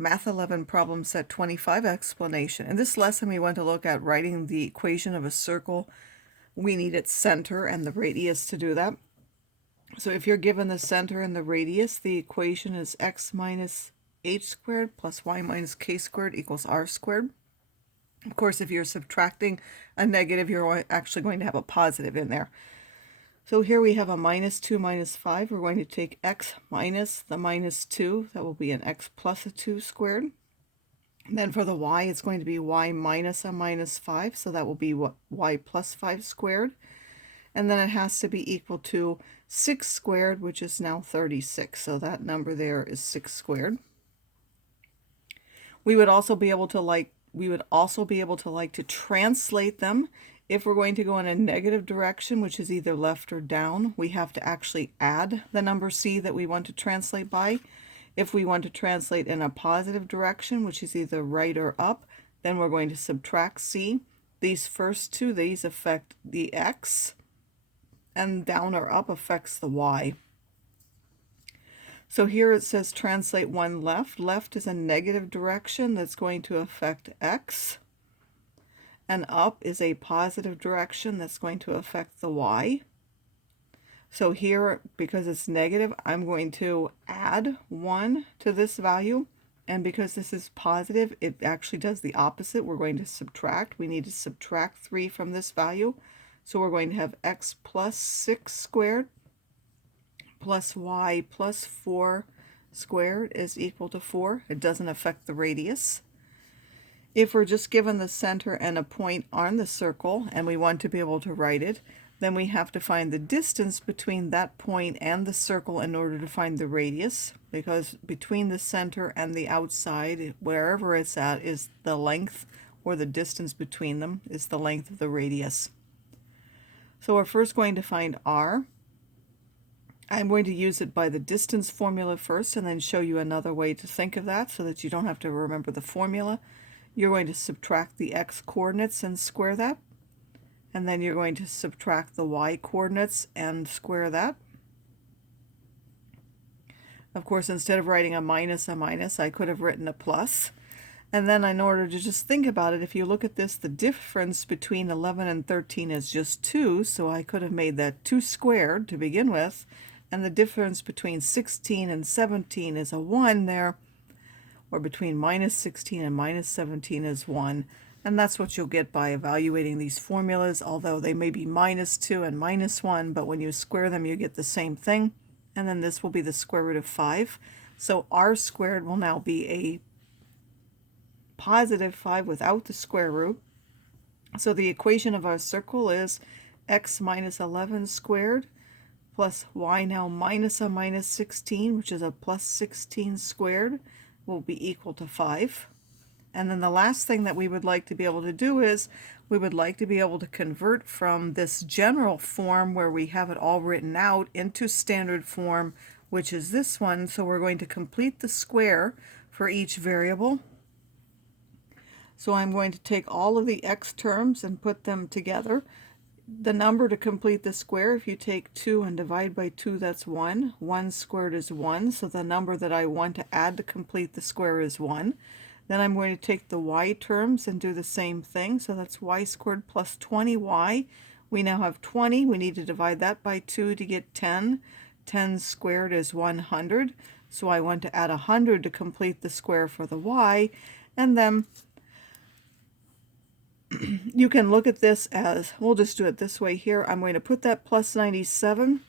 Math 11 problem set 25 explanation. In this lesson we want to look at writing the equation of a circle. We need its center and the radius to do that. So if you're given the center and the radius, the equation is x minus h squared plus y minus k squared equals r squared. Of course, if you're subtracting a negative, you're actually going to have a positive in there. So here we have a minus 2 minus 5. We're going to take x minus the minus 2. That will be an x plus a 2 squared. And then for the y, it's going to be y minus a minus 5. So that will be y plus 5 squared. And then it has to be equal to 6 squared, which is now 36. So that number there is 6 squared. We would also be able to to translate them. If we're going to go in a negative direction, which is either left or down, we have to actually add the number c that we want to translate by. If we want to translate in a positive direction, which is either right or up, then we're going to subtract c. These first two, these affect the x, and down or up affects the y. So here it says translate one left. Left is a negative direction that's going to affect x. And up is a positive direction that's going to affect the y. So here, because it's negative, I'm going to add 1 to this value. And because this is positive, it actually does the opposite. We're going to subtract. We need to subtract 3 from this value. So we're going to have x plus 6 squared plus y plus 4 squared is equal to 4. It doesn't affect the radius. If we're just given the center and a point on the circle and we want to be able to write it, then we have to find the distance between that point and the circle in order to find the radius, because between the center and the outside, wherever it's at, is the length, or the distance between them is the length of the radius. So we're first going to find r. I'm going to use it by the distance formula first and then show you another way to think of that so that you don't have to remember the formula. You're going to subtract the x coordinates and square that. And then you're going to subtract the y coordinates and square that. Of course, instead of writing a minus, I could have written a plus. And then in order to just think about it, if you look at this, the difference between 11 and 13 is just 2. So I could have made that 2 squared to begin with. And the difference between 16 and 17 is a 1 there. Or between minus 16 and minus 17 is 1. And that's what you'll get by evaluating these formulas, although they may be minus 2 and minus 1, but when you square them, you get the same thing. And then this will be the square root of 5. So r squared will now be a positive 5 without the square root. So the equation of our circle is x minus 11 squared plus y now minus a minus 16, which is a plus 16 squared, will be equal to 5. And then the last thing that we would like to be able to do is we would like to be able to convert from this general form where we have it all written out into standard form, which is this one. So we're going to complete the square for each variable. So I'm going to take all of the x terms and put them together. The number to complete the square, if you take 2 and divide by 2, that's 1. 1 squared is 1, so the number that I want to add to complete the square is 1. Then I'm going to take the y terms and do the same thing, so that's y squared plus 20y. We now have 20. We need to divide that by 2 to get 10. 10 squared is 100, so I want to add 100 to complete the square for the y. And then you can look at this as, we'll just do it this way here. I'm going to put that plus 97,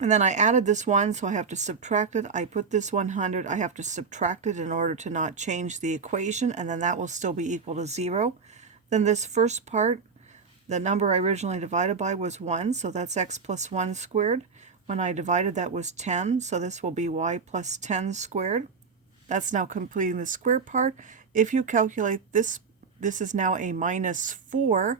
and then I added this 1, so I have to subtract it. I put this 100, I have to subtract it in order to not change the equation, and then that will still be equal to 0. Then this first part, the number I originally divided by was 1, so that's x plus 1 squared. When I divided that was 10, so this will be y plus 10 squared. That's now completing the square part. If you calculate this is now a minus 4.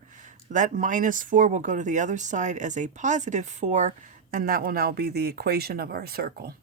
That minus 4 will go to the other side as a positive 4, and that will now be the equation of our circle.